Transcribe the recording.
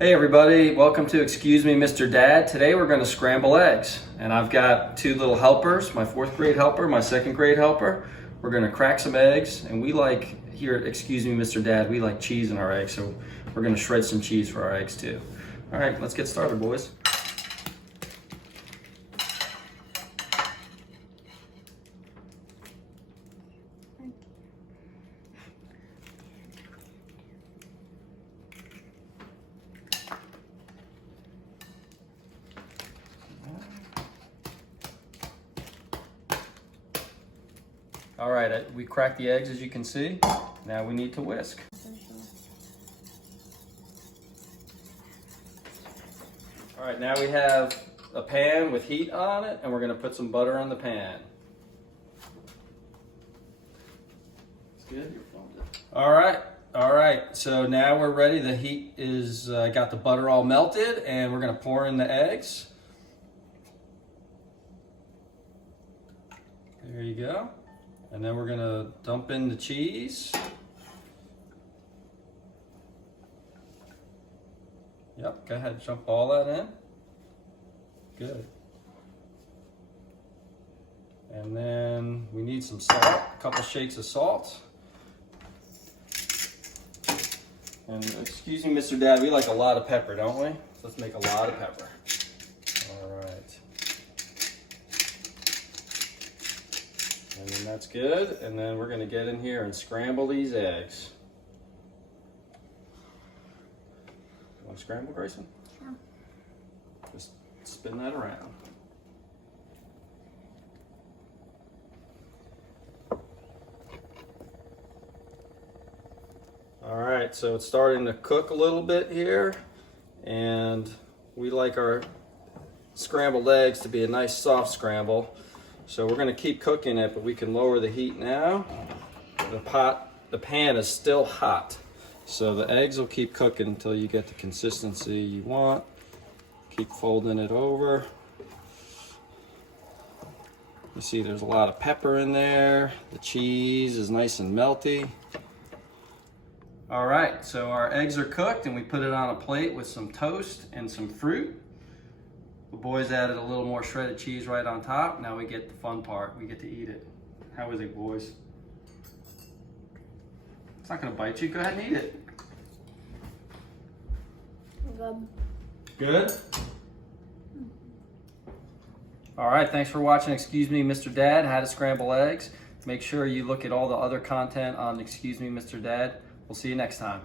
Hey everybody, welcome to Excuse Me Mr. Dad. Today we're going to scramble eggs, and I've got two little helpers, my 4th grade helper, my 2nd grade helper. We're going to crack some eggs, and we like, here at Excuse Me Mr. Dad, we like cheese in our eggs, so we're going to shred some cheese for our eggs too. All right, let's get started, boys. All right, we cracked the eggs as you can see. Now we need to whisk. All right, now we have a pan with heat on it, and we're gonna put some butter on the pan. It's good, you're filmed it. All right, so now we're ready. The heat is, got the butter all melted, and we're gonna pour in the eggs. There you go. And then we're gonna dump in the cheese. Yep, go ahead, dump all that in. Good. And then we need some salt, a couple shakes of salt. And excuse me, Mr. Dad, we like a lot of pepper, don't we? So let's make a lot of pepper. All right. And then that's good. And then we're gonna get in here and scramble these eggs. You want to scramble, Grayson? Sure. Just spin that around. All right, so it's starting to cook a little bit here, and we like our scrambled eggs to be a nice soft scramble. So we're gonna keep cooking it, but we can lower the heat now. The pan is still hot. So the eggs will keep cooking until you get the consistency you want. Keep folding it over. You see there's a lot of pepper in there. The cheese is nice and melty. All right, so our eggs are cooked, and we put it on a plate with some toast and some fruit. The boys added a little more shredded cheese right on top. Now we get the fun part. We get to eat it. How is it, boys? It's not gonna bite you. Go ahead and eat it. Good. Good? All right, thanks for watching Excuse Me Mr. Dad, How to Scramble Eggs. Make sure you look at all the other content on Excuse Me Mr. Dad. We'll see you next time.